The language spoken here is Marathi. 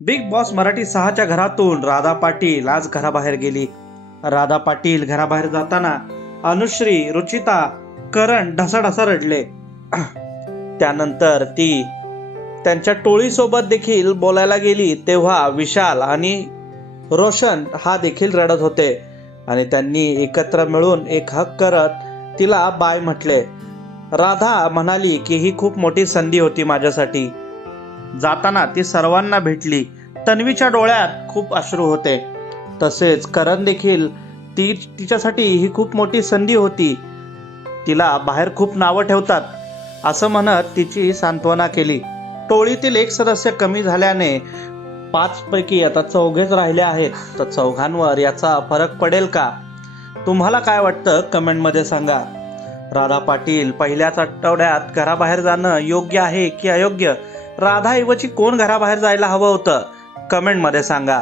बिग बॉस मराठी 6च्या घरातून राधा पाटील आज घराबाहेर गेली. राधा पाटील घराबाहेर जाताना अनुश्री, रुचिता, करण ढसाढसा रडले. त्यानंतर ती त्यांच्या टोळीसोबत देखील बोलायला गेली तेव्हा विशाल आणि रोशन हा देखील रडत होते आणि त्यांनी एकत्र मिळून एक हक करत तिला बाय म्हटले. राधा म्हणाली की ही खूप मोठी संधी होती माझ्यासाठी. जाताना ती सर्वांना भेटली. तन्वीच्या डोळ्यात खूप अश्रू होते. तसेच करण देखील तिच्यासाठी ही खूप मोठी संधी होती. तिला बाहेर खूप नावं ठेवतात असं म्हणत तिची सांत्वना केली. टोळीतील एक सदस्य कमी झाल्याने 5 पैकी आता 4 राहिले आहेत. तर 4 याचा फरक पडेल का? तुम्हाला काय वाटतं कमेंटमध्ये सांगा. राधा पाटील पहिल्याच आठवड्यात घराबाहेर जाणं योग्य आहे की अयोग्य? राधाऐवजी कोण घराबाहेर जायला हवं होतं? कमेंटमध्ये सांगा.